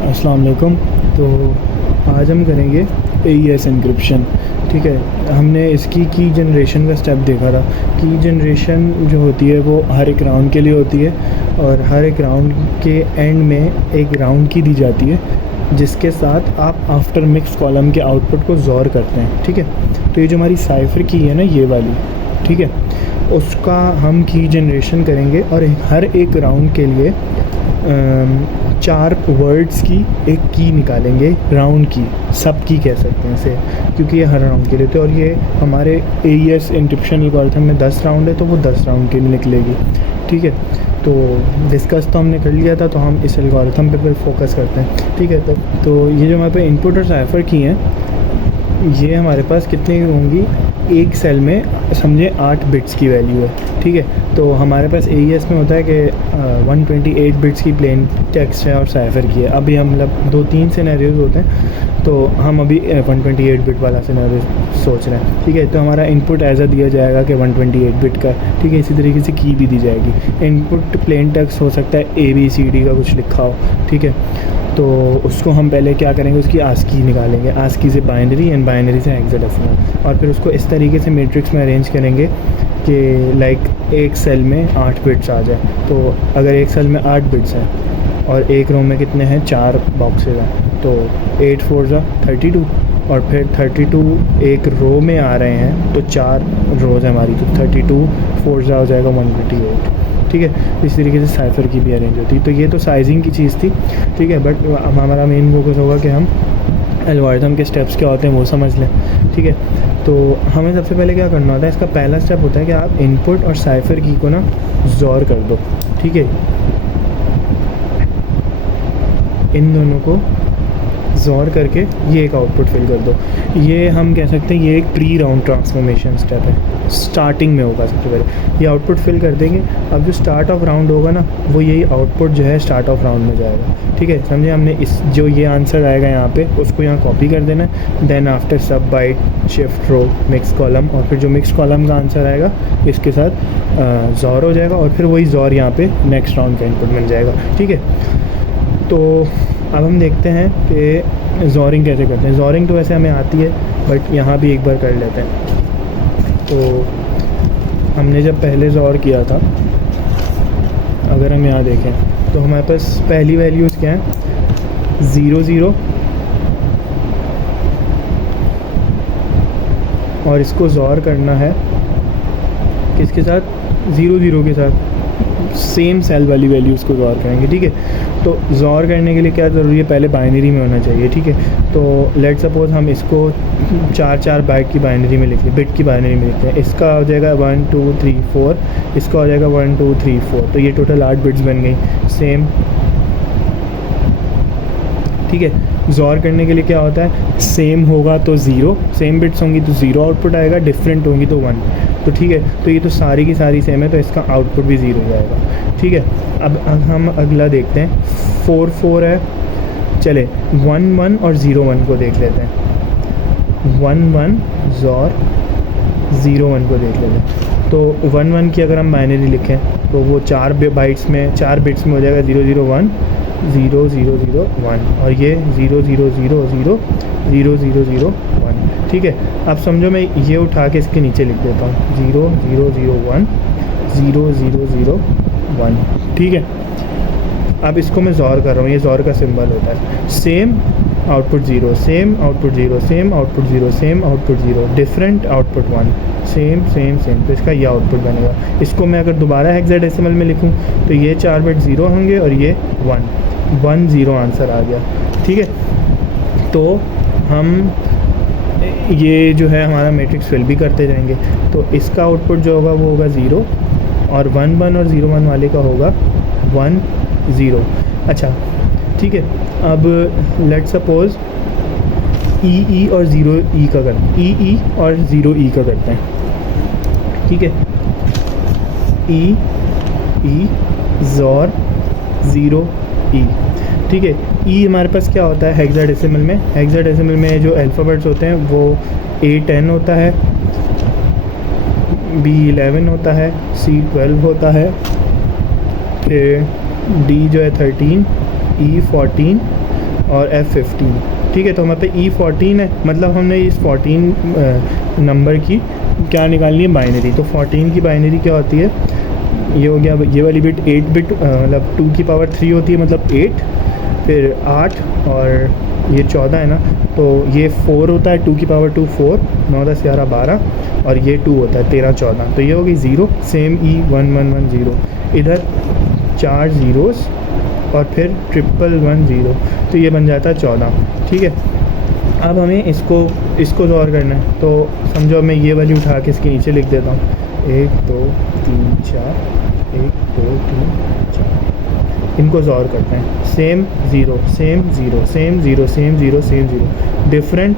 अस्सलाम वालेकुम। तो आज हम करेंगे AES एन्क्रिप्शन। ठीक है, हमने इसकी की जनरेशन का स्टेप देखा था। की जनरेशन जो होती है वो हर एक राउंड के लिए होती है और हर एक राउंड के एंड में एक राउंड की दी जाती है जिसके साथ आप आफ्टर मिक्स कॉलम के आउटपुट को ज़ोर करते हैं। ठीक है, तो ये जो हमारी साइफ़र की है ना, ये वाली, ठीक है, उसका हम की जनरेशन करेंगे और हर एक राउंड के लिए 4 वर्ड्स की एक की निकालेंगे। राउंड की, सब की कह सकते हैं इसे, क्योंकि ये हर राउंड के लिए थे और ये हमारे AES एन्क्रिप्शन एल्गोरिथम में 10 राउंड है तो वो 10 राउंड के लिए निकलेगी। ठीक है, तो डिस्कस तो हमने कर लिया था, तो हम इस एल्गोरिथम पे फिर फोकस करते हैं। ठीक है, तो ये जो हमारे पे इनपुट और साइफ़र की हैं, ये हमारे पास कितनी होंगी, एक सेल में समझे 8 बिट्स की वैल्यू है। ठीक है, तो हमारे पास AES में होता है कि 128 बिट्स की प्लेन टेक्स्ट है और साइफ़र की है। अभी हम मतलब 2-3 सिनेरियोज होते हैं, तो हम अभी 128 बिट वाला सिनेरियो सोच रहे हैं। ठीक है, तो हमारा इनपुट ऐसा दिया जाएगा कि 128 बिट का। ठीक है, इसी तरीके से की भी दी जाएगी। इनपुट प्लेन टेक्स्ट हो सकता है ABCD का कुछ लिखा हो। ठीक है, तो उसको हम पहले क्या करेंगे, उसकी ASCII निकालेंगे, ASCII से बाइनरी एंड बाइनरी से हेक्साडेसिमल, और फिर उसको इस तरीके से मैट्रिक्स में अरेंज करेंगे कि लाइक एक सेल में 8 बिट्स आ जाए। तो अगर एक सेल में 8 बिट्स हैं और एक रो में कितने हैं, 4 बॉक्सेस हैं, तो 8 4 जा 32, और फिर 32 एक रो में आ रहे हैं तो 4 रोज़ हमारी, तो 32 4 जा हो जाएगा 128। ठीक है, इस तरीके से साइफ़र की भी अरेंज होती है। तो ये तो साइजिंग की चीज़ थी। ठीक है, बट हमारा मेन फोकस होगा कि हम एल्गोरिथम के स्टेप्स क्या होते हैं वो समझ लें। ठीक है, तो हमें सबसे पहले क्या करना होता है, इसका पहला स्टेप होता है कि आप इनपुट और साइफ़र की को ना ज़ोर कर दो। ठीक है, इन दोनों को ज़ोर करके ये एक आउटपुट फिल कर दो। ये हम कह सकते हैं ये एक प्री राउंड ट्रांसफॉर्मेशन स्टेप है, स्टार्टिंग में होगा। सबसे पहले ये आउटपुट फिल कर देंगे। अब जो स्टार्ट ऑफ राउंड होगा ना, वो यही आउटपुट जो है स्टार्ट ऑफ राउंड में जाएगा। ठीक है, समझे, हमने इस जो ये आंसर आएगा यहाँ पे, उसको यहाँ कॉपी कर देना है। देन आफ्टर सब बाइट शिफ्ट रो मिक्स कॉलम, और फिर जो मिक्स कॉलम का आंसर आएगा इसके साथ ज़ोर हो जाएगा, और फिर वही ज़ोर यहाँ पे नेक्स्ट राउंड का इनपुट मिल जाएगा। ठीक है, तो अब हम देखते हैं कि ज़ोरिंग कैसे करते हैं। ज़ोरिंग तो वैसे हमें आती है, बट यहाँ भी एक बार कर लेते हैं। तो हमने जब पहले ज़ोर किया था, अगर हम यहाँ देखें तो हमारे पास पहली वैल्यूज़ क्या हैं, 0 0, और इसको ज़ोर करना है किसके साथ, 0 0 के साथ, सेम सेल वाली वैल्यूज़ को ज़ोर करेंगे। ठीक है, तो ज़ोर करने के लिए क्या ज़रूरी है, पहले बाइनरी में होना चाहिए। ठीक है, तो लेट सपोज़ हम इसको 4 बाइट की बाइनरी में लिख लें, बिट की बाइनरी में लिखते हैं। इसका हो जाएगा 1 2 3 4, इसका हो जाएगा 1 2 3 4, तो ये टोटल 8 बिट्स बन गई सेम। ठीक है, ज़ोर करने के लिए क्या होता है, सेम होगा तो 0, सेम बिट्स होंगी तो 0 आउटपुट आएगा, डिफरेंट होंगी तो 1। तो ठीक है, तो ये तो सारी की सारी सेम है, तो इसका आउटपुट भी 0 जाएगा। ठीक है, अब हम अगला देखते हैं। 4 4 है, चले 1 1 और 0 1 को देख लेते हैं। 1 1 ज़ोर, 0 1 को देख लेते हैं। तो 1 1 की अगर हम बाइनरी लिखें तो वो 4 बाइट्स में, 4 बिट्स में हो जाएगा 0 0 1 0 0 0 1, और ये 0 0 0 0 0 0 0 1। ठीक है, अब समझो मैं ये उठा के इसके नीचे लिख देता हूँ, 0 0 0 1 0 0 0 1। ठीक है, अब इसको मैं ज़ोर कर रहा हूँ, ये ज़ोर का सिंबल होता है। Same output 0, same output 0, same output 0, same output 0, different output 1, same same same, तो इसका ये आउटपुट बनेगा। इसको मैं अगर दोबारा हेक्साडेसिमल में लिखूँ तो ये 4 बिट 0 होंगे और ये 1 0 आंसर आ गया। ठीक है, तो हम ये जो है हमारा मैट्रिक्स फिल भी करते जाएंगे। तो इसका आउटपुट जो होगा वो होगा 0, और 1 1 और 0 1 वाले का होगा 1 0। अच्छा, ठीक है, अब लेट सपोज़ ई और 0 ई का करते हैं, ई और 0 ई का करते हैं। ठीक है, ई ज़ोर 0 ई। ठीक है, ई हमारे पास क्या होता है हेक्साडेसिमल में, हेक्साडेसिमल में जो अल्फ़ाबेट्स होते हैं वो A10 होता है, B11 होता है, C12 होता है, फिर D जो है 13, E 14, और F15। ठीक है, तो हमारे पे E14 है, मतलब हमने इस 14 नंबर की क्या निकालनी है, बाइनरी। तो 14 की बाइनरी क्या होती है, ये हो गया, ये वाली बिट 8 बिट मतलब 2 की पावर 3 होती है, मतलब 8, फिर 8 और ये 14 है ना, तो ये 4 होता है, 2 की पावर 2 4, 9 10 11 12, और ये 2 होता है 13 14, तो ये होगी 0, सेम E1110, इधर 4 ज़ीरोज़ और फिर 1110, तो ये बन जाता है 14। ठीक है, अब हमें इसको ज़ोर करना है, तो समझो मैं ये वाली उठा के इसके नीचे लिख देता हूँ, 1 2 3 4, 1 2 3 4, इनको ज़ोर करते हैं, same zero same zero same zero same zero same zero, different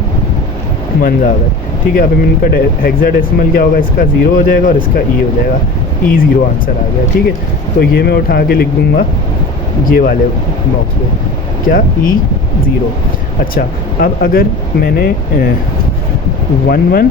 ones आ गए। ठीक है, अब इनका हेक्साडेसिमल क्या होगा, इसका 0 हो जाएगा और इसका E हो जाएगा, E0 आंसर आ गया। ठीक है, तो ये मैं उठा के लिख दूँगा ये वाले बॉक्स पे, क्या, E0। अच्छा, अब अगर मैंने 11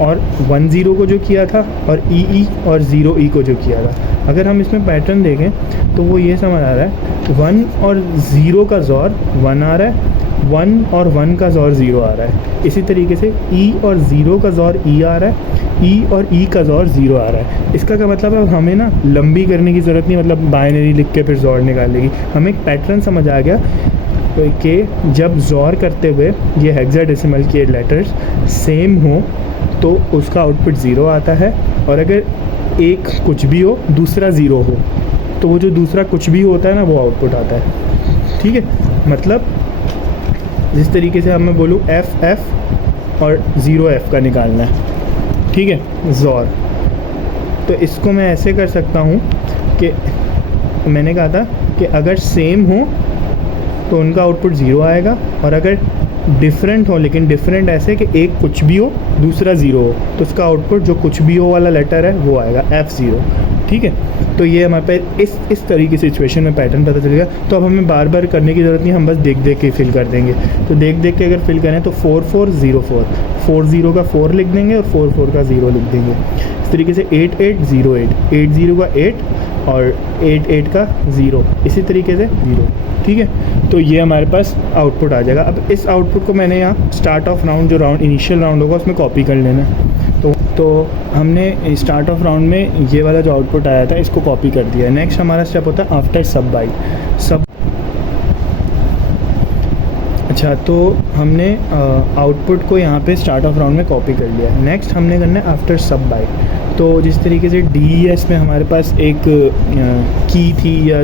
और 10 को जो किया था और EE और 0E को जो किया था, अगर हम इसमें पैटर्न देखें तो वो ये समझ आ रहा है, 1 और 0 का ज़ोर 1 आ रहा है, 1 और 1 का ज़ोर 0 आ रहा है। इसी तरीके से E और 0 का ज़ोर E आ रहा है, E और E का ज़ोर 0 आ रहा है। इसका क्या मतलब है, हमें ना लंबी करने की ज़रूरत नहीं, मतलब बाइनरी लिख के फिर ज़ोर निकालेगी, हमें एक पैटर्न समझ आ गया कि जब ज़ोर करते हुए ये हेक्साडेसिमल के लेटर्स सेम हो तो उसका आउटपुट 0 आता है, और अगर एक कुछ भी हो दूसरा 0 हो तो वो जो दूसरा कुछ भी होता है ना वो आउटपुट आता है। ठीक है, मतलब जिस तरीके से अब मैं बोलूँ FF और 0F का निकालना है, ठीक है, ज़ोर, तो इसको मैं ऐसे कर सकता हूँ कि मैंने कहा था कि अगर सेम हो तो उनका आउटपुट 0 आएगा, और अगर डिफरेंट हो, लेकिन डिफरेंट ऐसे कि एक कुछ भी हो दूसरा 0 हो, तो उसका आउटपुट जो कुछ भी हो वाला लेटर है वो आएगा F0। ठीक है, तो ये हमारे पे इस तरीके से सिचुएशन में पैटर्न पता चलेगा। तो अब हमें बार बार करने की ज़रूरत नहीं, हम बस देख देख के फिल कर देंगे। तो देख देख के अगर फिल करें तो 4 4 0 4, 4 0 का 4 लिख देंगे और 4 4 का 0 लिख देंगे। इस तरीके से 8 8 0 8, 8 0 का 8 और 8 8 का 0, इसी तरीके से 0। ठीक है, तो ये हमारे पास आउटपुट आ जाएगा। अब इस आउटपुट को मैंने यहाँ स्टार्ट ऑफ राउंड, जो राउंड इनिशियल राउंड होगा उसमें कॉपी कर लेना है। तो हमने स्टार्ट ऑफ राउंड में ये वाला जो आउटपुट आया था इसको कॉपी कर दिया है। नेक्स्ट हमारा स्टेप होता है आफ्टर सब बाइट। अच्छा, तो हमने आउटपुट को यहाँ पे स्टार्ट ऑफ राउंड में कॉपी कर लिया है। नेक्स्ट हमने करना है आफ्टर सब बाइट। तो जिस तरीके से DES में हमारे पास एक की थी या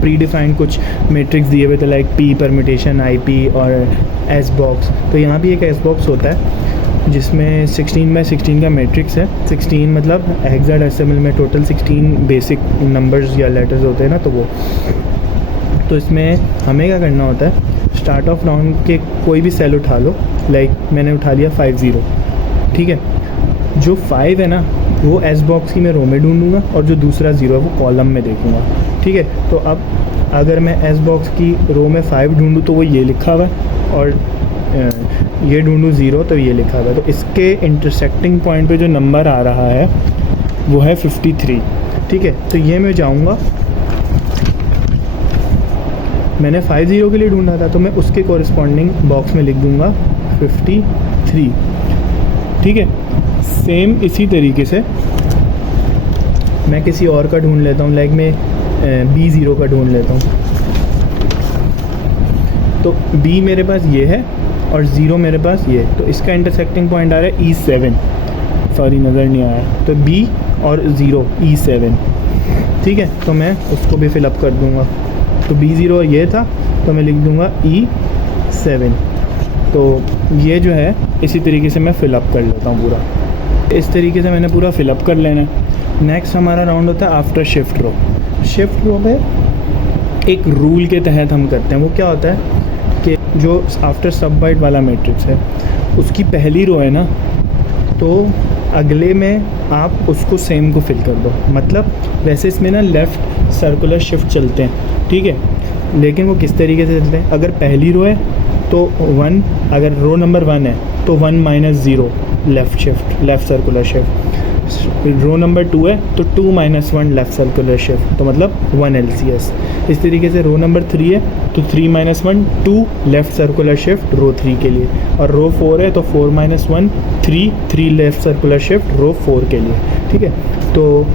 प्री डिफाइंड कुछ मैट्रिक्स दिए हुए थे, लाइक P परम्यूटेशन, IP और S बॉक्स, तो यहाँ भी एक S बॉक्स होता है जिसमें 16x16 का मैट्रिक्स है। 16 मतलब हेक्साडेसिमल में टोटल 16 बेसिक नंबर्स या लेटर्स होते हैं ना, तो वो, तो इसमें हमें क्या करना होता है, स्टार्ट ऑफ राउंड के कोई भी सेल उठा लो, लाइक मैंने उठा लिया 5 0। ठीक है, जो 5 है ना वो S बॉक्स की मैं रो में ढूंढूंगा और जो दूसरा 0 है वो कॉलम में देखूंगा। ठीक है, तो अब अगर मैं S बॉक्स की रो में 5 ढूंढूँ तो वो ये लिखा हुआ है, और ये ढूंढूँ 0 तो ये लिखा हुआ है। तो इसके इंटरसेक्टिंग पॉइंट पे जो नंबर आ रहा है वो है 53। ठीक है, तो ये मैं जाऊँगा, मैंने 5 0 के लिए ढूंढा था तो मैं उसके कोरिस्पॉन्डिंग बॉक्स में लिख दूँगा 53। ठीक है, सेम इसी तरीके से मैं किसी और का ढूंढ लेता हूँ, लाइक मैं B0 का ढूंढ लेता हूँ। तो B मेरे पास ये है और 0 मेरे पास ये, तो इसका इंटरसेक्टिंग पॉइंट आ रहा है E7, सॉरी नज़र नहीं आया, तो B और 0 E7। ठीक है, तो मैं उसको भी फिलअप कर दूँगा। तो B0 ये था तो मैं लिख दूँगा E7। तो ये जो है इसी तरीके से मैं फ़िलअप कर लेता हूँ पूरा। इस तरीके से मैंने पूरा फ़िलअप कर लेना है। नेक्स्ट हमारा राउंड होता है आफ्टर शिफ्ट रो। शिफ्ट रो पे एक रूल के तहत हम करते हैं। वो क्या होता है कि जो आफ्टर सब बाइट वाला मैट्रिक्स है उसकी पहली रो है ना, तो अगले में आप उसको सेम को फिल कर दो। मतलब वैसे इसमें ना लेफ़्ट सर्कुलर शिफ्ट चलते हैं, ठीक है, लेकिन वो किस तरीके से चलते हैं, अगर पहली रो है तो 1, अगर रो नंबर 1 है तो 1 - 0 left shift, left circular shift. Row number 2 है तो 2 - 1 लेफ़्ट सर्कुलर शिफ्ट, तो मतलब 1 LCS। इस तरीके से रो नंबर 3 है तो 3 - 1 2 लेफ़्ट सर्कुलर शिफ्ट रो 3 के लिए, और रो 4 है तो 4 - 1 3 लेफ़्ट सर्कुलर शिफ्ट रो 4 के लिए। ठीक है, तो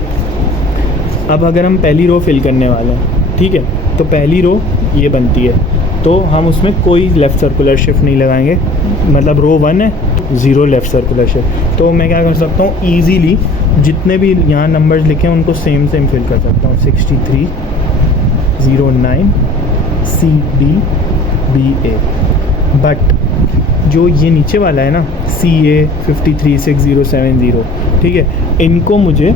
अब अगर हम पहली रो फिल करने वाले हैं, ठीक है, तो पहली रो ये बनती है, तो हम उसमें कोई लेफ़्ट सर्कुलर शिफ्ट नहीं लगाएंगे, मतलब रो 1 है 0 लेफ़्ट सर्कुलर शिफ्ट। तो मैं क्या कर सकता हूँ, ईज़िली जितने भी यहाँ नंबर्स लिखे हैं उनको सेम फिल कर सकता हूँ। 63 09 CD BA। बट जो ये नीचे वाला है ना CA 53 60 70, ठीक है, इनको मुझे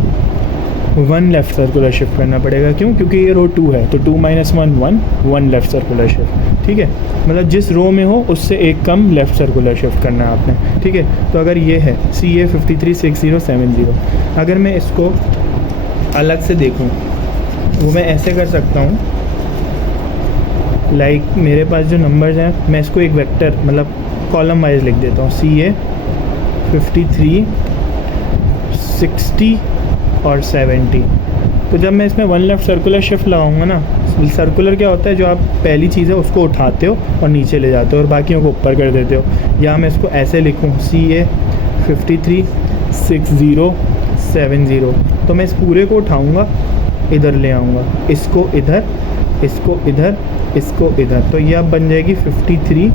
1 लेफ़्ट सर्कुलर शिफ्ट करना पड़ेगा। क्यों? क्योंकि ये रो 2 है तो 2 - 1 1 लेफ़्ट सर्कुलर शिफ्ट। ठीक है, मतलब जिस रो में हो उससे एक कम लेफ़्ट सर्कुलर शिफ्ट करना है आपने। ठीक है, तो अगर ये है CA 53 60 70, अगर मैं इसको अलग से देखूं वो मैं ऐसे कर सकता हूं, लाइक मेरे पास जो नंबर्स हैं मैं इसको एक वेक्टर मतलब कॉलम वाइज लिख देता हूँ। CA 53 60 और 70। तो जब मैं इसमें 1 लेफ़्ट सर्कुलर शिफ्ट लगाऊंगा ना, सर्कुलर क्या होता है, जो आप पहली चीज़ है उसको उठाते हो और नीचे ले जाते हो और बाकियों को ऊपर कर देते हो। या मैं इसको ऐसे लिखूँ CA 53 60 70, तो मैं इस पूरे को उठाऊंगा, इधर ले आऊँगा, इसको इधर, इसको इधर, इसको इधर, तो ये अब बन जाएगी 53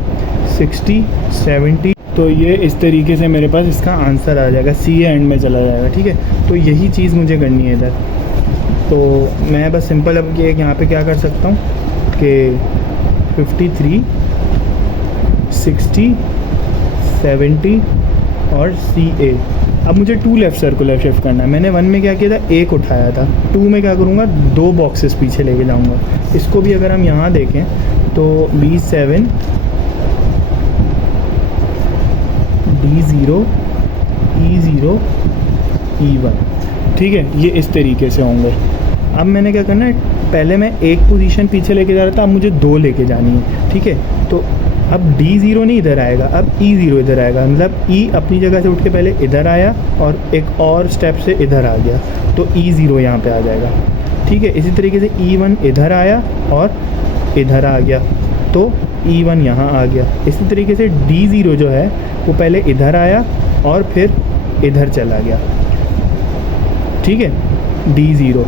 60 70। तो ये इस तरीके से मेरे पास इसका आंसर आ जाएगा, CA एंड में चला जाएगा। ठीक है, तो यही चीज़ मुझे करनी है इधर। तो मैं बस सिंपल अब ये यहाँ पे क्या कर सकता हूँ कि 53 60 70 और CA। अब मुझे 2 लेफ़्ट सर्कुलर शिफ्ट करना है। मैंने 1 में क्या किया था, 1 उठाया था। 2 में क्या करूँगा, 2 बॉक्सेस पीछे लेके जाऊँगा। इसको भी अगर हम यहाँ देखें तो B7 D0 E0 E1। ठीक है, ये इस तरीके से होंगे। अब मैंने क्या करना है, पहले मैं एक पोजीशन पीछे लेके जा रहा था, अब मुझे 2 लेके जानी है। ठीक है, तो अब D0 नहीं इधर आएगा, अब E0 इधर आएगा, मतलब E अपनी जगह से उठ के पहले इधर आया और एक और स्टेप से इधर आ गया, तो E0 यहाँ पे आ जाएगा। ठीक है, इसी तरीके से E1 इधर आया और इधर आ गया, तो E1 यहाँ आ गया। इसी तरीके से D0 जो है वो पहले इधर आया और फिर इधर चला गया। ठीक है, D0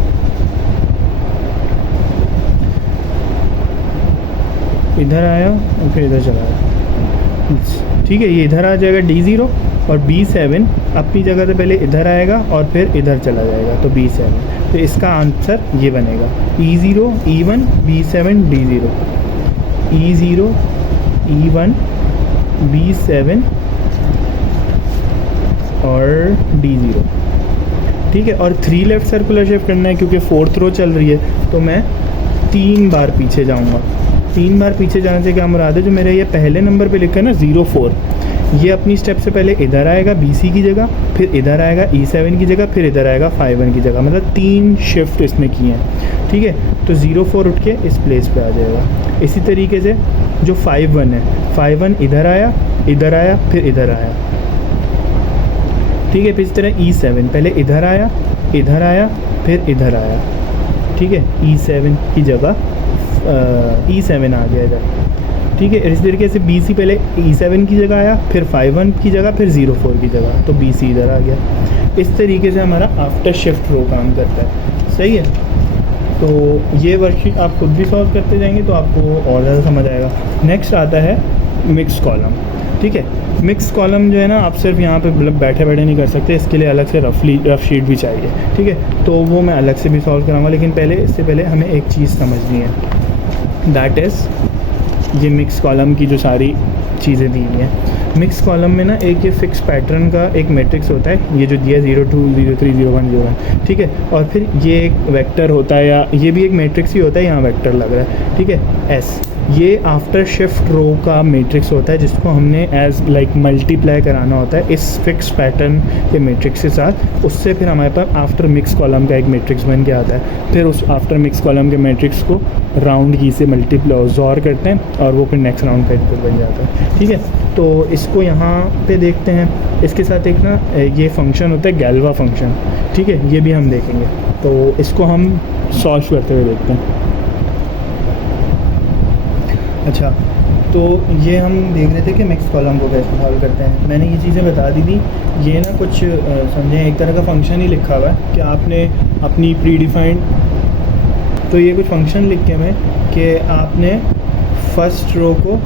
इधर आया और फिर इधर चला गया। ठीक है, ये इधर आ जाएगा D0, और B7 अपनी जगह से पहले इधर आएगा और फिर इधर चला जाएगा, तो B7। तो इसका आंसर ये बनेगा E0 E1 B7 D0, E0 E1 B7 और D0। ठीक है, और 3 लेफ़्ट सर्कुलर शिफ्ट करना है क्योंकि 4th रो चल रही है, तो मैं 3 बार पीछे जाऊंगा। 3 बार पीछे जाने से क्या मुराद है, जो मेरे ये पहले नंबर पे लिखा है ना 04, ये अपनी स्टेप से पहले इधर आएगा BC की जगह, फिर इधर आएगा E7 की जगह, फिर इधर आएगा 51 की जगह, मतलब 3 शिफ्ट इसने की हैं। ठीक है, तो 04 उठ के इस प्लेस पे आ जाएगा। इसी तरीके से जो 51 है, 51 इधर आया, फिर इधर आया। ठीक है, फिर इस तरह E7 पहले इधर आया, फिर इधर आया। ठीक है, E7 की जगह E7 आ गया इधर। ठीक है, इस तरीके से BC पहले E7 की जगह आया, फिर 51 की जगह, फिर 04 की जगह, तो BC इधर आ गया। इस तरीके से हमारा आफ्टर शिफ्ट रो काम करता है। सही है, तो ये वर्कशीट आप खुद भी सॉल्व करते जाएंगे तो आपको और ज़्यादा समझ आएगा। नेक्स्ट आता है मिक्स कॉलम। ठीक है, मिक्स कॉलम जो है ना, आप सिर्फ यहाँ पे मतलब बैठे नहीं कर सकते, इसके लिए अलग से रफ शीट भी चाहिए। ठीक है, तो वो मैं अलग से भी सॉल्व कराऊंगा, लेकिन इससे पहले हमें एक चीज़ समझनी है, दैट इज़ ये मिक्स कॉलम की जो सारी चीज़ें दी हुई हैं। मिक्स कॉलम में ना एक ये फिक्स पैटर्न का एक मैट्रिक्स होता है, ये जो दिया 02 03 01 01। ठीक है, और फिर ये एक वेक्टर होता है, या ये भी एक मैट्रिक्स ही होता है, यहाँ वेक्टर लग रहा है। ठीक है, S ये आफ्टर शिफ्ट रो का मैट्रिक्स होता है जिसको हमने एज लाइक मल्टीप्लाई कराना होता है इस फिक्स पैटर्न के मैट्रिक्स के साथ। उससे फिर हमारे पास आफ्टर मिक्स कॉलम का एक मैट्रिक्स बन के आता है। फिर उस आफ्टर मिक्स कॉलम के मैट्रिक्स को राउंड की से मल्टीप्लाई जोर करते हैं और वो फिर नेक्स्ट राउंड का इनपुट बन जाता है। ठीक है, तो इसको यहाँ पे देखते हैं। इसके साथ एक ना ये फंक्शन होता है गैल्वा फंक्शन। ठीक है, ये भी हम देखेंगे, तो इसको हम सॉल्व करते हुए देखते हैं। अच्छा, तो ये हम देख रहे थे कि मिक्स कॉलम को कैसे सॉल्व करते हैं। मैंने ये चीज़ें बता दी थी। ये ना कुछ समझें एक तरह का फंक्शन ही लिखा हुआ है कि आपने अपनी प्री डिफाइंड, तो ये कुछ फंक्शन लिख के मैं कि आपने फर्स्ट रो को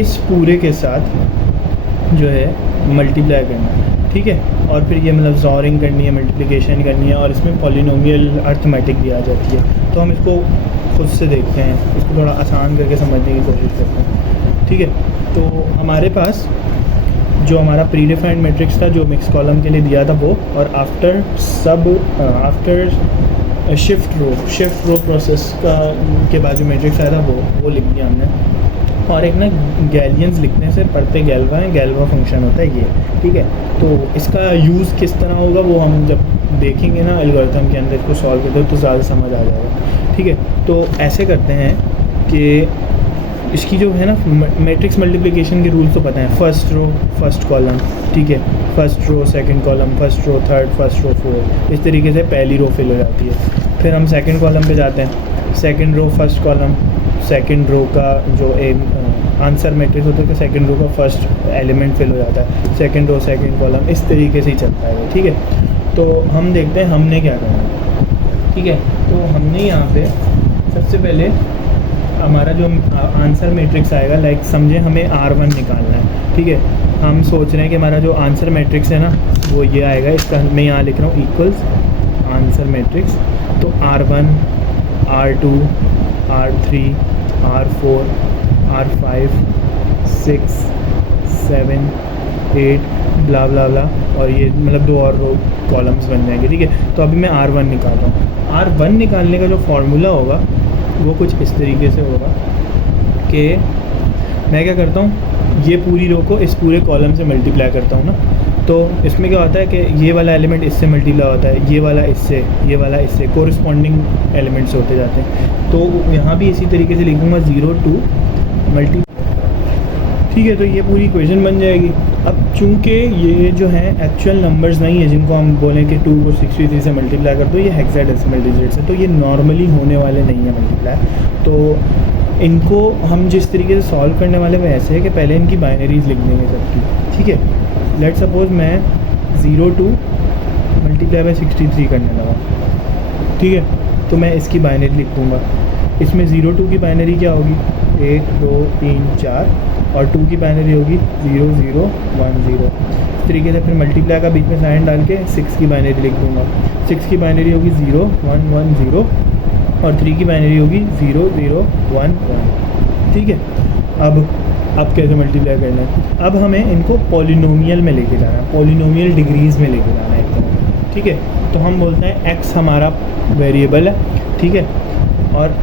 इस पूरे के साथ जो है मल्टीप्लाई करना है। ठीक है, और फिर ये मतलब जॉरिंग करनी है, मल्टीप्लिकेशन करनी है, और इसमें पॉलिनोमियल अर्थमेटिक भी आ जाती है। तो हम इसको खुद से देखते हैं, इसको थोड़ा आसान करके समझने की कोशिश करते हैं। ठीक है, तो हमारे पास जो हमारा प्री डिफाइंड मैट्रिक्स था जो मिक्स कॉलम के लिए दिया था वो, और आफ्टर शिफ्ट रो प्रोसेस का के बाद जो मैट्रिक्स आया था वो लिख दिया हमने। और एक ना गैलियंस लिखने से पढ़ते गैल्वा है, गैल्वा फंक्शन होता है ये। ठीक है, तो इसका यूज़ किस तरह होगा वो हम जब देखेंगे ना एल्गोरिथम के अंदर इसको सॉल्व करते तो ज़्यादा समझ आ जाएगा। ठीक है, तो ऐसे करते हैं कि इसकी जो है ना मैट्रिक्स मल्टीप्लिकेशन के रूल्स तो पता है। फर्स्ट रो फर्स्ट कॉलम, ठीक है, first row second column, first row third, first row fourth, इस तरीके से पहली रो फिल हो जाती है। फिर हम सेकंड कॉलम पे जाते हैं, second row first column, second row का जो आंसर मैट्रिक्स होता है कि सेकंड रो का फर्स्ट एलिमेंट फिल हो जाता है, सेकंड रो सेकंड कॉलम, इस तरीके से ही चलता है। ठीक है, तो हम देखते हैं हमने क्या करना है। ठीक है, तो हमने यहाँ पे सबसे पहले हमारा जो आंसर मैट्रिक्स आएगा, लाइक समझे हमें R1 निकालना है। ठीक है, हम सोच रहे हैं कि हमारा जो आंसर मैट्रिक्स है ना वो ये आएगा। इसका मैं यहाँ लिख रहा हूँ इक्वल्स आंसर मैट्रिक्स। तो R1, R2, R3, R4, R5, 6, 7, 8 ब्ला ब्ला ब्ला, और ये मतलब दो और रो कॉलम्स बन जाएंगे। ठीक है, तो अभी मैं R1 निकाल रहा हूँ। R1 निकालने का जो फार्मूला होगा वो कुछ इस तरीके से होगा कि मैं क्या करता हूँ, ये पूरी रो को इस पूरे कॉलम से मल्टीप्लाई करता हूँ ना, तो इसमें क्या होता है कि ये वाला एलिमेंट इससे मल्टीप्लाई होता है, ये वाला इससे, ये वाला इससे, कोरिस्पॉन्डिंग एलिमेंट्स होते जाते हैं। तो यहाँ भी इसी तरीके से लिखूँगा 0 2 मल्टी। ठीक है, तो ये पूरी इक्वेशन बन जाएगी। अब चूंकि ये जो है एक्चुअल नंबर्स नहीं है जिनको हम बोलें कि 2 को 63 से मल्टीप्लाई कर दो, ये हेक्साडेसिमल डिजिट्स है, तो ये नॉर्मली होने वाले नहीं है मल्टीप्लाई। तो इनको हम जिस तरीके से सॉल्व करने वाले वो ऐसे है कि पहले इनकी बाइनरीज लिख देंगे सबकी। ठीक है, लेट सपोज मैं 0 2 मल्टीप्लाई बाई 63 करने लगा। ठीक है, तो मैं इसकी बाइनरी लिख दूँगा। इसमें 0 2 की बाइनरी क्या होगी, 1 2 3 4, और 2 की बाइनरी होगी 0 0 1 0। इस तरीके से फिर मल्टीप्लाई का बीच में साइन डाल के 6 की बाइनरी लिख दूँगा। 6 की बाइनरी होगी 0 1 1 0, और 3 की बाइनरी होगी 0 0 1 1। ठीक है, अब कैसे मल्टीप्लाई करना है, अब हमें इनको पॉलिनोमियल में लेके जाना है, पॉलिनोमियल डिग्रीज़ में लेके जाना है एक तरह। ठीक है, तो हम बोलते हैं x हमारा वेरिएबल है। ठीक है, और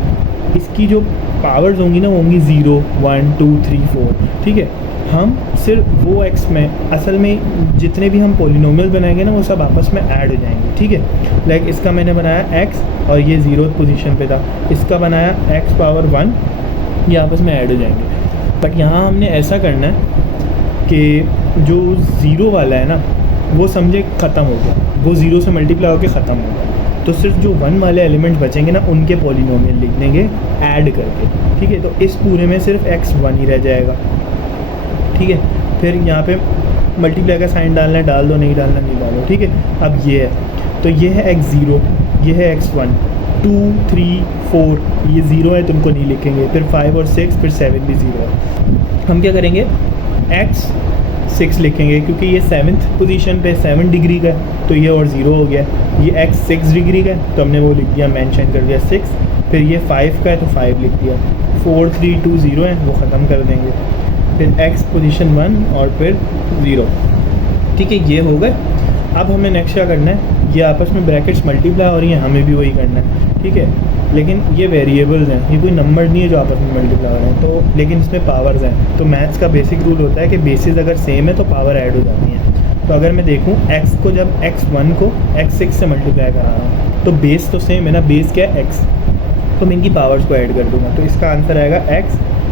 इसकी जो पावर्स होंगी ना वो होंगी 0 1 2 3 4। ठीक है, हम सिर्फ वो x में असल में जितने भी हम पॉलिनोमियल बनाएंगे ना वो सब आपस में ऐड हो जाएंगे। ठीक है, लाइक इसका मैंने बनाया x और ये 0th पोजीशन पे था, इसका बनाया x पावर 1, ये आपस में ऐड हो जाएंगे। बट यहाँ हमने ऐसा करना है कि जो 0 वाला है ना वो समझे ख़त्म हो गया, वो 0 से मल्टीप्लाई होकर ख़त्म हो गया, तो सिर्फ जो 1 वाले एलिमेंट बचेंगे ना उनके पॉलिनोमियल लिख देंगे ऐड करके। ठीक है, तो इस पूरे में सिर्फ x 1 ही रह जाएगा। ठीक है, फिर यहाँ पे मल्टीप्लाई का साइन डालना है, डाल दो, नहीं डालना नहीं डालो। ठीक है, अब ये है, तो ये है x0, ये है x1, 2 3 4, ये 0 है तुमको नहीं लिखेंगे, फिर 5 और 6, फिर 7 भी 0 है। हम क्या करेंगे, x 6 लिखेंगे क्योंकि ये 7th पोजीशन पे 7 डिग्री का है, तो ये और 0 हो गया। ये x 6 डिग्री का है तो हमने वो लिख दिया, मेंशन कर दिया 6। फिर ये 5 का है तो 5 लिख दिया। 4 3 2 0 है वो ख़त्म कर देंगे। फिर x पोजीशन 1 और फिर 0। ठीक है, ये हो गए। अब हमें नेक्स्ट क्या करना है, ये आपस में ब्रैकेट्स मल्टीप्लाई हो रही हैं, हमें भी वही करना है। ठीक है, लेकिन ये वेरिएबल्स हैं, ये कोई नंबर नहीं है जो आपस में मल्टीप्लाई हो रहे हैं। तो लेकिन इसमें पावर्स हैं। तो मैथ्स का बेसिक रूल होता है कि बेसिस अगर सेम है तो पावर ऐड हो जाती है। तो अगर मैं देखूँ x को, जब x1 को x6 से मल्टीप्लाई करा रहा हूँ तो बेस तो सेम है ना, बेस क्या है x, तो मैं इनकी पावर्स को ऐड कर दूँगा। तो इसका आंसर आएगा x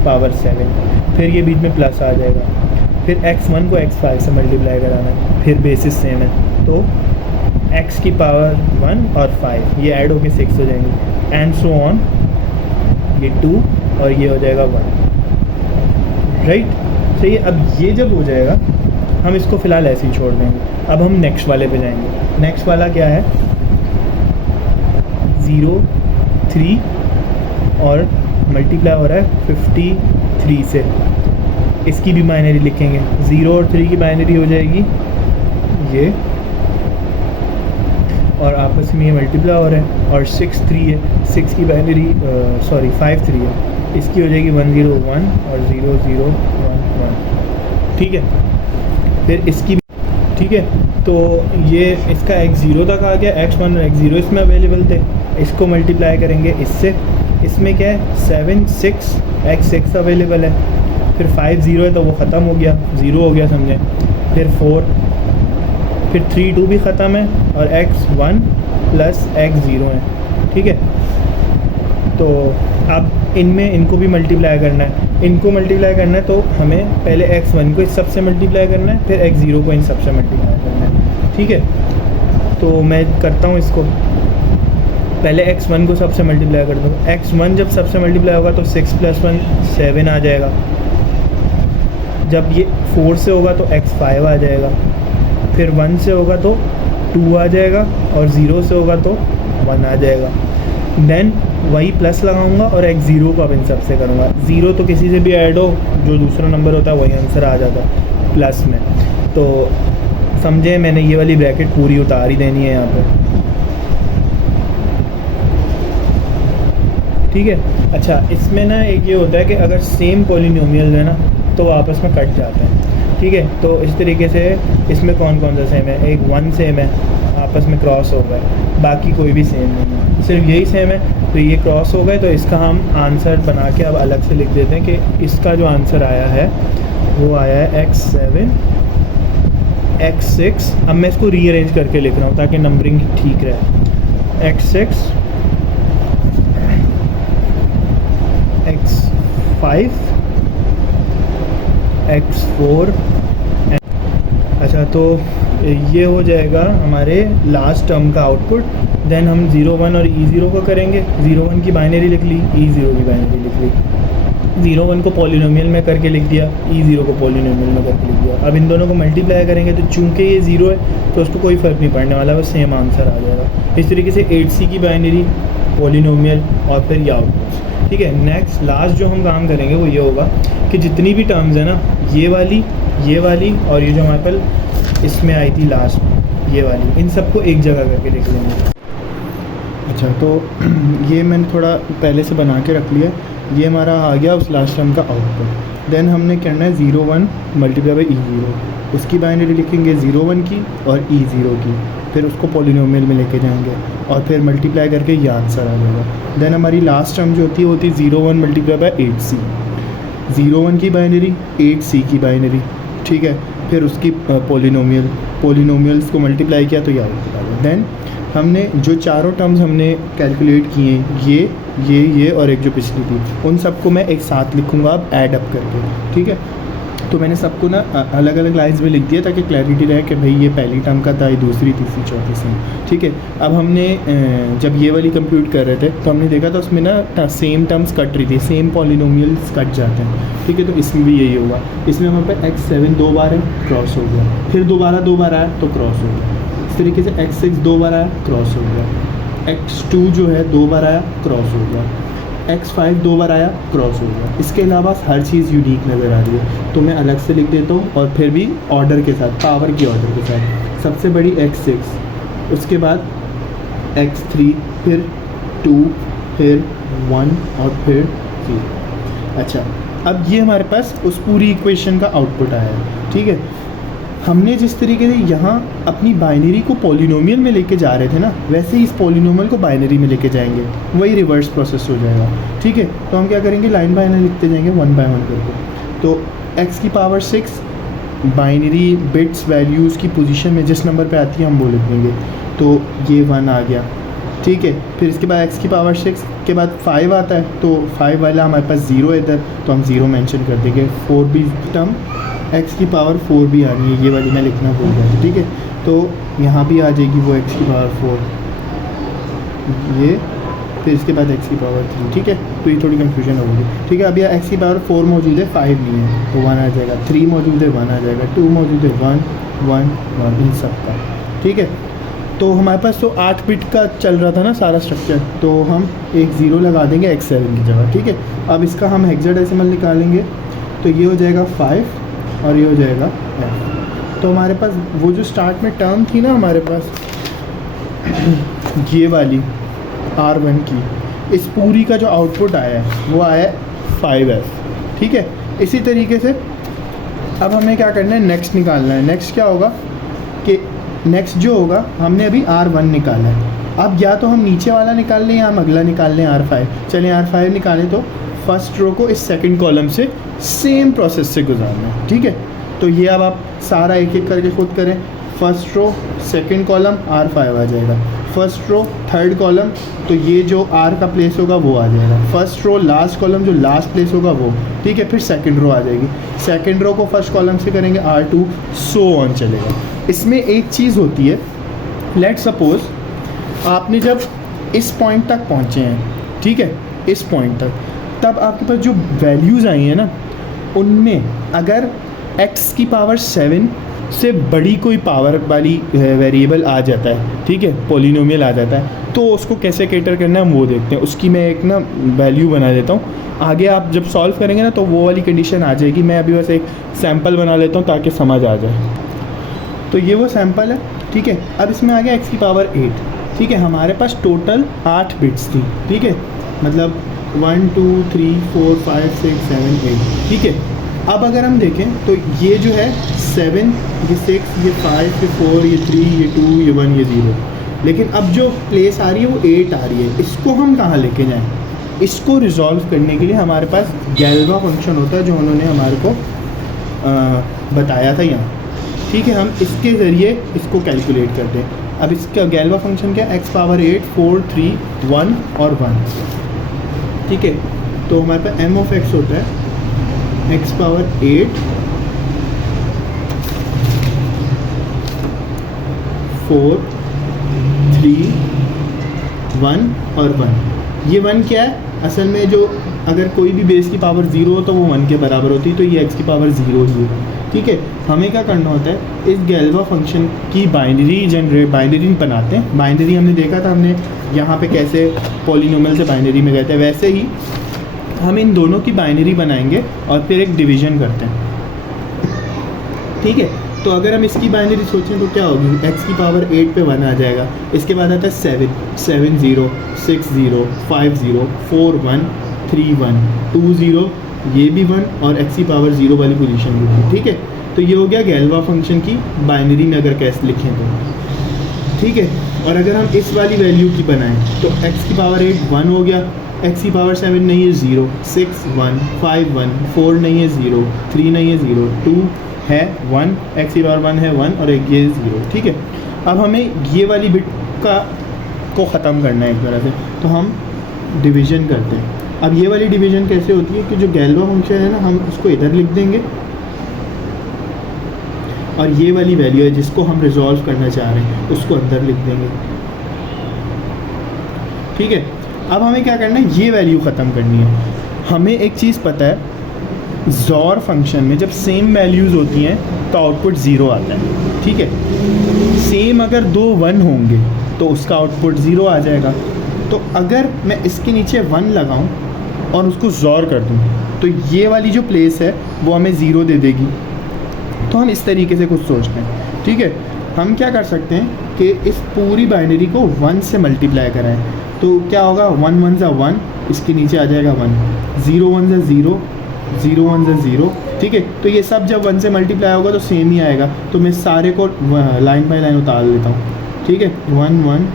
पावर 7। फिर ये बीच में प्लस आ जाएगा। फिर x1 को x5 से मल्टीप्लाई कराना है, फिर बेसिस सेम है तो x की पावर 1 और 5 ये ऐड होके 6 हो जाएंगी, एंड सो ऑन। ये 2 और ये हो जाएगा 1, राइट। सही है। अब ये जब हो जाएगा हम इसको फ़िलहाल ऐसे ही छोड़ देंगे। अब हम नेक्स्ट वाले पे जाएंगे। नेक्स्ट वाला क्या है, 0 3 और मल्टीप्लाई हो रहा है 53 से। इसकी भी बाइनरी लिखेंगे। 0 और 3 की बाइनरी हो जाएगी ये, और आपस में ये मल्टीप्लाई हो रहा है, और 6 3 है। 6 की बाइनरी 5 3 है। इसकी हो जाएगी 1 0 1 और 0 0 1 1, ठीक है। फिर इसकी, ठीक है। तो ये इसका x0 तक आ गया, x1 और x0 इसमें अवेलेबल थे। इसको मल्टीप्लाई करेंगे इससे। इसमें क्या है, 7 6 x6 अवेलेबल है। फिर 5 0 है तो वो ख़त्म हो गया, 0 हो गया समझें। फिर 4, फिर 3 2 भी ख़त्म है, और x1 प्लस x0 है, ठीक है। तो अब इनमें इनको भी मल्टीप्लाई करना है। इनको मल्टीप्लाई करना है तो हमें पहले x1 को इस सब से मल्टीप्लाई करना है, फिर x0 को इन सब से मल्टीप्लाई करना है, ठीक है। तो मैं करता हूँ इसको। पहले x1 को सबसे मल्टीप्लाई कर दूँ। x1 जब सबसे मल्टीप्लाई होगा तो 6 + 1 7 आ जाएगा। जब ये 4 से होगा तो x5 आ जाएगा। फिर 1 से होगा तो 2 आ जाएगा, और 0 से होगा तो 1 आ जाएगा। देन वही प्लस लगाऊंगा और x0 को अब इन सब से करूँगा। 0 तो किसी से भी ऐड हो, जो दूसरा नंबर होता है वही आंसर आ जाता है प्लस में। तो समझे, मैंने ये वाली ब्रैकेट पूरी उतार ही देनी है यहाँ पे, ठीक है। अच्छा, इसमें ना एक ये होता है कि अगर सेम पॉलिनोमियल है ना तो आपस में कट जाते हैं, ठीक है। तो इस तरीके से इसमें कौन कौन सा सेम है, एक 1 सेम है, आपस में क्रॉस हो गए, बाकी कोई भी सेम नहीं है, सिर्फ यही सेम है। तो ये क्रॉस हो गए, तो इसका हम आंसर बना के अब अलग से लिख देते हैं कि इसका जो आंसर आया है वो आया है x7 x6। अब मैं इसको रीअरेंज करके लिख रहा हूँ ताकि नंबरिंग ठीक रहे। x6 x5 x4। अच्छा, तो ये हो जाएगा हमारे लास्ट टर्म का आउटपुट। देन हम 0 1 और e0 को करेंगे। 0 1 की बाइनरी लिख ली, e0 की बाइनरी लिख ली। 0 1 को पॉलिनोमियल में करके लिख दिया, e0 को पॉलिनोमियल में करके लिख दिया। अब इन दोनों को मल्टीप्लाई करेंगे तो चूंकि ये 0 है तो उसको कोई फ़र्क नहीं पड़ने वाला, वो सेम आंसर आ जाएगा। इस तरीके से 8c की बाइनरी, पॉलिनोमियल और फिर ये आउटपुट्स, ठीक है। नेक्स्ट लास्ट जो हम काम करेंगे वो ये होगा कि जितनी भी टर्म्स है ना, ये वाली और ये जो हमारे पास इसमें आई थी लास्ट ये वाली, इन सबको एक जगह करके लिख लेंगे। अच्छा, तो ये मैंने थोड़ा पहले से बना के रख लिया। ये हमारा आ गया उस लास्ट टर्म का आउटपुट। देन हमने करना है 0 1 मल्टीप्लाई बाई e0। उसकी बाइनरी लिखेंगे 0 1 की और e0 की, फिर उसको पॉलिनोमियल में लेके जाएंगे और फिर मल्टीप्लाई करके ये आंसर आ जाएगा। देन हमारी लास्ट टर्म जो होती है 0 1 मल्टीप्लाई बाई 8c। 0 1 की बाइनरी, 8c की बाइनरी, ठीक है। फिर उसकी पॉलिनोमियल्स को मल्टीप्लाई किया तो ये आउटपुट आ गया। देन हमने जो चारों टर्म्स हमने कैलकुलेट किए, ये और एक जो पिछली थी, उन सबको मैं एक साथ लिखूँगा अब ऐड अप करके, ठीक है। तो मैंने सबको ना अलग अलग लाइन्स में लिख दिया ताकि क्लैरिटी रहे कि भाई ये पहली टर्म का था, ये दूसरी, तीसरी, चौथी से, ठीक है। अब हमने जब ये वाली कंप्यूट कर रहे थे तो हमने देखा था उसमें ना सेम टर्म्स कट रही थी, सेम पॉलिनोमियल्स कट जाते हैं, ठीक है। तो इसमें भी यही होगा। इसमें हमारे पास x7 2 बार है, क्रॉस हो गया, फिर दोबारा 2 बार आया तो क्रॉस हो गया। इस तरीके से x6 2 बार आया, क्रॉस हो गया। x2 जो है 2 बार आया, क्रॉस हो गया। x5 2 बार आया, क्रॉस हो गया। इसके अलावा हर चीज़ यूनिक नज़र आ रही है तो मैं अलग से लिख देता हूँ, और फिर भी ऑर्डर के साथ, पावर की ऑर्डर के साथ। सबसे बड़ी x6, उसके बाद x3, फिर 2, फिर 1 और फिर 0। अच्छा, अब ये हमारे पास उस पूरी इक्वेशन का आउटपुट आया है, ठीक है। हमने जिस तरीके से यहाँ अपनी बाइनरी को पॉलिनोमियल में लेके जा रहे थे ना, वैसे ही इस पॉलिनोमियल को बाइनरी में लेके जाएंगे, वही रिवर्स प्रोसेस हो जाएगा। ठीक है, तो हम क्या करेंगे, लाइन बाय लाइन लिखते जाएंगे 1 बाय 1 करके। तो x की पावर 6 बाइनरी बिट्स वैल्यूज़ की पोजीशन में जिस नंबर पे आती है हम वो लिख देंगे, तो ये 1 आ गया। ठीक है, फिर इसके बाद x की पावर 6 के बाद 5 आता है, तो 5 वाला हमारे पास 0 है इधर, तो हम 0 मेंशन कर देंगे। 4 भी टर्म x की पावर 4 भी आनी है, ये वाली मैं लिखना भूल गया। ठीक है, तो यहाँ भी आ जाएगी वो x की पावर 4, ये, फिर इसके बाद x की पावर 3। ठीक है, तो ये थोड़ी कंफ्यूजन होगी। ठीक है, अब यहाँ x की पावर 4 मौजूद है, 5 नहीं है, तो 1 आ जाएगा। 3 मौजूद है, 1 आ जाएगा। 2 मौजूद है, 1 1 1, इन सब का। ठीक है, तो हमारे पास तो 8 बिट का चल रहा था ना सारा स्ट्रक्चर, तो हम एक 0 लगा देंगे x7 की जगह। ठीक है, अब इसका हम हेक्साडेसिमल निकालेंगे, तो ये हो जाएगा 5 और ये हो जाएगा f। तो हमारे पास वो जो स्टार्ट में टर्म थी ना हमारे पास ये वाली R1 की, इस पूरी का जो आउटपुट आया है वो आया है 5f। ठीक है, इसी तरीके से अब हमें क्या करना है, नेक्स्ट निकालना है। नेक्स्ट क्या होगा कि नेक्स्ट जो होगा, हमने अभी R1 निकाला है, अब या तो हम नीचे वाला निकाल लें या हम अगला निकाल लें R5। चलें R5 निकालें, तो फर्स्ट रो को इस सेकंड कॉलम से सेम प्रोसेस से गुजारना है। ठीक है, तो ये अब आप सारा एक एक करके खुद करें। First row second column R5 आ जाएगा, फर्स्ट रो थर्ड कॉलम, तो ये जो R का प्लेस होगा वो आ जाएगा। फर्स्ट रो लास्ट कॉलम, जो लास्ट प्लेस होगा वो। ठीक है, फिर सेकंड रो आ जाएगी, सेकंड रो को फर्स्ट कॉलम से करेंगे R2, सो ऑन चलेगा। इसमें एक चीज़ होती है, लेट सपोज आपने जब इस पॉइंट तक पहुँचे हैं, ठीक है, इस पॉइंट तक, तब आपके पास जो वैल्यूज़ आई हैं ना, उनमें अगर x की पावर 7 से बड़ी कोई पावर वाली वेरिएबल आ जाता है, ठीक है, पॉलिनोमियल आ जाता है, तो उसको कैसे कैटर करना है हम वो देखते हैं। उसकी मैं एक ना वैल्यू बना देता हूँ, आगे आप जब सॉल्व करेंगे ना तो वो वाली कंडीशन आ जाएगी। मैं अभी बस एक सैम्पल बना लेता हूँ ताकि समझ आ जाए। तो ये वो सैम्पल है। ठीक है, अब इसमें आ गया x की पावर 8। ठीक है, हमारे पास टोटल 8 बिट्स थी। ठीक है, मतलब 1 2 3 4 5 6 7 8। ठीक है, अब अगर हम देखें तो ये जो है 7, ये 6, ये 5, ये 4, ये 3, ये 2, ये 1, ये 0, लेकिन अब जो प्लेस आ रही है वो 8 आ रही है। इसको हम कहाँ लेके जाएं? इसको रिजॉल्व करने के लिए हमारे पास गैल्वा फंक्शन होता है जो उन्होंने हमारे को बताया था यहाँ। ठीक है, हम इसके ज़रिए इसको कैलकुलेट करते हैं। अब इसका गैल्वा फंक्शन क्या है, x पावर 8 4 3 1 और 1। ठीक है, तो हमारे पास m ऑफ x होता है x पावर 8 4 3 1 और 1। ये 1 क्या है, असल में जो अगर कोई भी बेस की पावर 0 हो तो वो 1 के बराबर होती है, तो ये x की पावर 0 ही है। ठीक है, हमें क्या करना होता है, इस गैल्वा फंक्शन की बाइनरी बनाते हैं। बाइनरी हमने देखा था, हमने यहाँ पे कैसे पॉलिनोमियल से बाइनरी में गए थे, वैसे ही हम इन दोनों की बाइनरी बनाएंगे और फिर एक डिवीज़न करते हैं। ठीक है, तो अगर हम इसकी बाइनरी सोचें तो क्या होगी, x की पावर 8 पे 1 आ जाएगा, इसके बाद आता है 7 7 0 6 0 5 0 4 1 3 1 2 0, ये भी 1 और x की पावर 0 वाली पोजीशन भी थी। ठीक है, तो ये हो गया गैल्वा फंक्शन की बाइनरी में अगर कैसे लिखें तो। ठीक है, और अगर हम इस वाली वैल्यू की बनाएं तो x की पावर 8 1 हो गया, x की पावर 7 नहीं है 0, 6 1 5 1 4 नहीं है 0, 3 नहीं है 0, 2 है 1, x की पावर 1 है 1 और एक ये 0। ठीक है, अब हमें ये वाली बिट को ख़त्म करना है एक तरह से, तो हम डिवीज़न करते हैं। अब ये वाली डिवीज़न कैसे होती है कि जो गैल्वा फंक्शन है ना, हम उसको इधर लिख देंगे और ये वाली वैल्यू है जिसको हम रिजॉल्व करना चाह रहे हैं उसको अंदर लिख देंगे। ठीक है, अब हमें क्या करना है, ये वैल्यू ख़त्म करनी है। हमें एक चीज़ पता है, ज़ॉर फंक्शन में जब सेम वैल्यूज़ होती हैं तो आउटपुट 0 आता है। ठीक है, सेम अगर 2 1 होंगे तो उसका आउटपुट 0 आ जाएगा। तो अगर मैं इसके नीचे 1 लगाऊं और उसको ज़ॉर कर दूं तो ये वाली जो प्लेस है वो हमें 0 दे देगी। तो हम इस तरीके से कुछ सोचते हैं। ठीक है, हम क्या कर सकते हैं कि इस पूरी बाइनरी को 1 से मल्टीप्लाई कराएं, तो क्या होगा, 1 1 ज़ा 1, इसके नीचे आ जाएगा 1, 0 1 ज़ा 0, 0 1 से 0, ठीक है। तो ये सब जब 1 से मल्टीप्लाई होगा तो सेम ही आएगा, तो मैं सारे को लाइन बाय लाइन उतार लेता हूँ, ठीक है। 1 1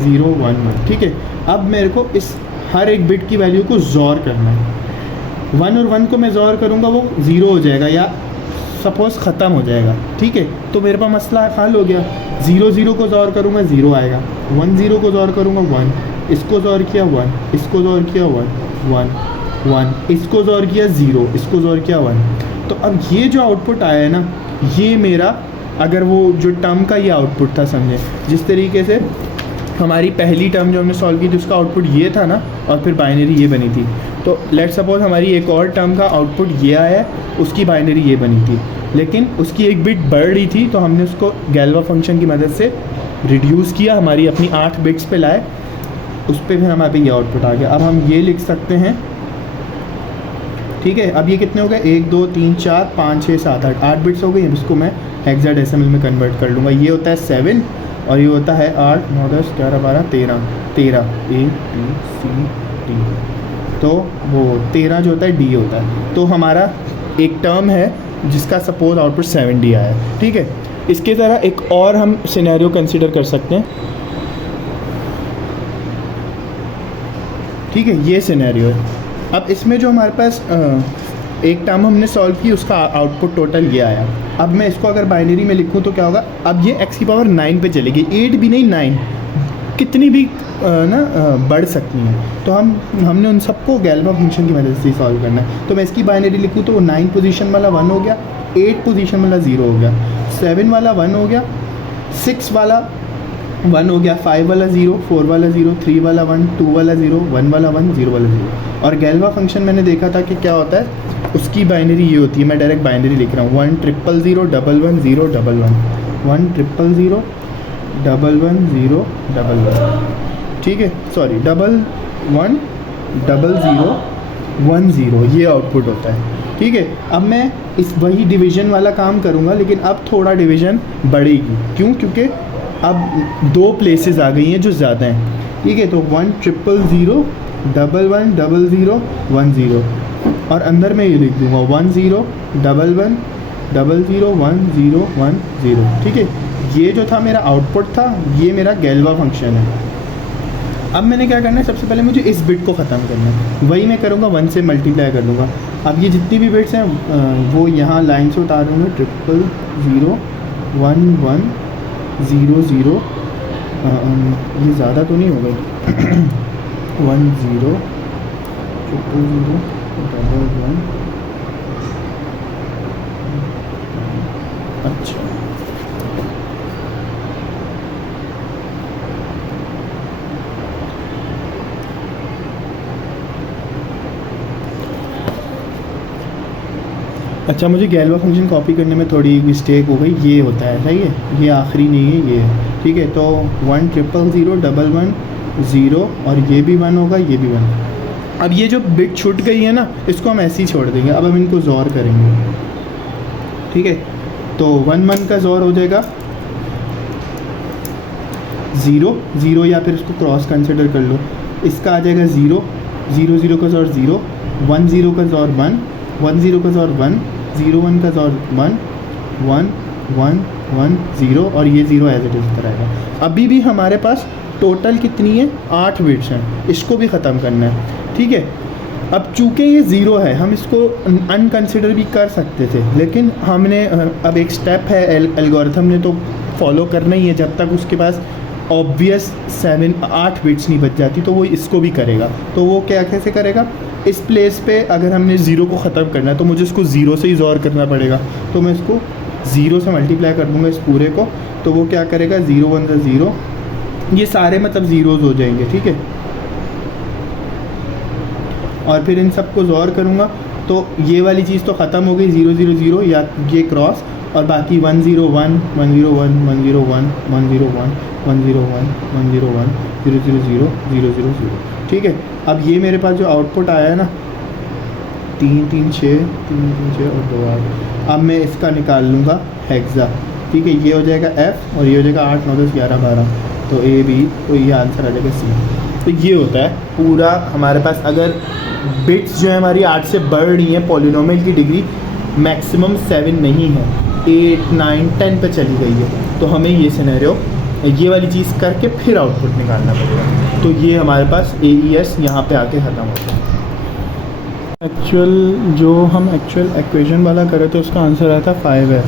0 1 1, ठीक है। अब मेरे को इस हर एक बिट की वैल्यू को ज़ोर करना है। 1 और 1 को मैं ज़ोर करूँगा वो 0 हो जाएगा या सपोज़ ख़त्म हो जाएगा, ठीक है। तो मेरे पास मसला हल हो गया। 0 0 को ज़ोर करूँगा 0 आएगा, 1 0 को ज़ोर करूँगा 1, इसको ज़ोर किया 1, इसको ज़ोर किया 1 1 1, इसको ज़ोर किया 0, इसको ज़ोर किया 1। तो अब ये जो आउटपुट आया है ना, ये मेरा, अगर वो जो टर्म का ये आउटपुट था, समझे, जिस तरीके से हमारी पहली टर्म जो हमने सॉल्व की थी उसका आउटपुट ये था ना, और फिर बाइनरी ये बनी थी। तो लेट्स सपोज हमारी एक और टर्म का आउटपुट ये आया, उसकी बाइनरी ये बनी थी, लेकिन उसकी एक बिट बढ़ रही थी, तो हमने उसको गैल्वा फंक्शन की मदद से रिड्यूस किया, हमारी अपनी 8 बिट्स पे लाए, उस पर फिर हमारे पे ये आउटपुट आ गया। अब हम ये लिख सकते हैं, ठीक है। अब ये कितने हो गए, 1 2 3 4 5 6 7 8, 8 बिट्स हो गई। अब इसको मैं हेक्साडेसिमल में कन्वर्ट कर लूँगा। ये होता है 7 और ये होता है 8 9 10 11 12 13 A B C D। तो वो 13 जो होता है D होता है। तो हमारा एक टर्म है जिसका सपोज आउटपुट 7D आया है, ठीक है। इसके तरह एक और हम सिनेरियो कंसिडर कर सकते हैं, ठीक है। ये सिनेरियो है। अब इसमें जो हमारे पास एक टर्म हमने सॉल्व की, उसका आउटपुट टोटल ये आया। अब मैं इसको अगर बाइनरी में लिखूँ तो क्या होगा, अब ये x की पावर 9 पे चलेगी, 8 भी नहीं 9, कितनी भी बढ़ सकती हैं। तो हमने उन सबको गैल्वा फंक्शन की मदद से सॉल्व करना है। तो मैं इसकी बाइनरी लिखूँ तो वो 9 पोजीशन वाला 1 हो गया, 8 पोजीशन वाला 0 हो गया, 7 वाला 1 हो गया, 6 वाला 1 हो गया, 5 वाला 0, 4 वाला 0, 3 वाला 1, 2 वाला 0, 1 वाला 1, 0 वाला 0। और गैल्वा फंक्शन मैंने देखा था कि क्या होता है, उसकी बाइनरी ये होती है, मैं डायरेक्ट बाइनरी लिख रहा हूँ, 1 0 0 0 1 1 0 1 1, 1 0 0 1 1 0 1 1, ठीक है। सॉरी 1 1 0 0 1 0, ये आउटपुट होता है, ठीक है। अब मैं इस वही डिवीज़न वाला काम करूँगा, लेकिन अब थोड़ा डिवीज़न बढ़ेगी। क्यों? क्योंकि अब 2 प्लेसेस आ गई हैं जो ज़्यादा हैं, ठीक है। तो 1 0 0 1 1 0 0 1 0, और अंदर मैं ये लिख दूँगा 1 0 1 1 0 0 1 0 1 0, ठीक है। ये जो था मेरा आउटपुट था, ये मेरा गैल्वा फंक्शन है। अब मैंने क्या करना है, सबसे पहले मुझे इस बिट को ख़त्म करना है, वही मैं करूँगा 1 से मल्टीप्लाई कर दूँगा। अब ये जितनी भी बिट्स हैं वो यहाँ लाइन से उतार दूँगा, 0 0 1 1 0 0, ये ज़्यादा तो नहीं हो गई, 1 0 0 0 1 1, अच्छा। अच्छा, मुझे गैल्वा फंक्शन कॉपी करने में थोड़ी मिस्टेक हो गई, ये होता है, सही है, ये आखिरी नहीं है, ये है, ठीक है। तो 1 0 0 1 1 0, और ये भी 1 होगा, ये भी 1। अब ये जो बिट छूट गई है ना, इसको हम ऐसे ही छोड़ देंगे। अब हम इनको ज़ोर करेंगे, ठीक है। तो 1 1 का ज़ोर हो जाएगा 0 0, या फिर इसको क्रॉस कंसिडर कर लो, इसका आ जाएगा 0 0 0 का ज़ोर 0, 1 0 का ज़ोर 1, 1 0 का ज़ोर 1, 0 1 का ज़ोर 1 1 1 1 0, और ये 0 एज इट इज़ कराएगा। अभी भी हमारे पास टोटल कितनी है, 8 बिट्स हैं, इसको भी ख़त्म करना है, ठीक है। अब चूँकि ये 0 है, हम इसको अनकंसिडर भी कर सकते थे, लेकिन हमने अब एक स्टेप है एल्गोरिथम ने तो फॉलो करना ही है, जब तक उसके पास ऑब्वियस 8 बिट्स नहीं बच जाती, तो वो इसको भी करेगा। तो वो क्या कैसे करेगा, इस प्लेस पे अगर हमने 0 को ख़त्म करना है तो मुझे इसको 0 से ही ज़ोर करना पड़ेगा। तो मैं इसको 0 से मल्टीप्लाई कर दूँगा इस पूरे को, तो वो क्या करेगा, 0 1 0, ये सारे मतलब ज़ीरोज़ हो जाएंगे, ठीक है। और फिर इन सबको ज़ोर करूँगा तो ये वाली चीज़ तो ख़त्म हो गई, 0 0 0 या ये क्रॉस, और बाकी 1 0 1 1 0 1 1 0 1 1 0 1 1 0 1 1 0 1 0 0 0 0 0 0, ठीक है। अब ये मेरे पास जो आउटपुट आया है ना, 3 3 6 3 3 6 और 2 8, अब मैं इसका निकाल लूँगा हेक्सा, ठीक है। ये हो जाएगा F, और ये हो जाएगा 8 9 10 11 12, तो A B, तो ये आंसर आ जाएगा C। तो ये होता है पूरा हमारे पास। अगर बिट्स जो है हमारी 8 से बढ़ रही हैं, पॉलिनोमियल की डिग्री मैक्सिमम 7 नहीं है, 8, 9, 10 पे चली गई है, तो हमें ये सिनेरियो, ये वाली चीज़ करके फिर आउटपुट निकालना पड़ेगा। तो ये हमारे पास AES यहाँ पे आके ख़त्म होता है। एक्चुअल एक्वेशन वाला करें तो उसका आंसर आया था 5 है।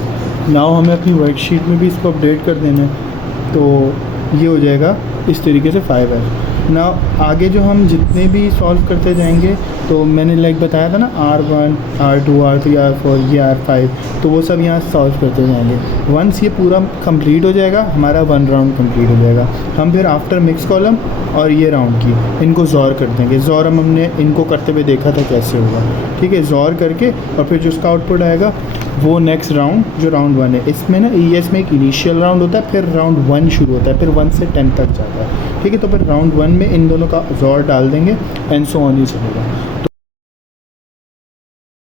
नाउ हमें अपनी वर्कशीट में भी इसको अपडेट कर देना है, तो ये हो जाएगा इस तरीके से 5 है। ना आगे जो हम जितने भी सॉल्व करते जाएंगे, तो मैंने लाइक बताया था ना R1, R2, R3, R4, ये R5, तो वो सब यहाँ सॉल्व करते जाएंगे। वंस ये पूरा कंप्लीट हो जाएगा, हमारा 1 राउंड कंप्लीट हो जाएगा। हम फिर आफ्टर मिक्स कॉलम और ये राउंड की इनको ज़ोर कर देंगे। ज़ोर हमने इनको करते हुए देखा था कैसे होगा, ठीक है। ज़ोर करके और फिर जो उसका आउटपुट आएगा वो नेक्स्ट राउंड, जो राउंड 1 है, इसमें ना ES में एक इनिशियल राउंड होता है, फिर राउंड 1 शुरू होता है, फिर 1 से 10 तक जाता है, ठीक है। तो फिर राउंड 1 में इन दोनों का ज़ोर डाल देंगे एंड सो ऑन ही चलेगा।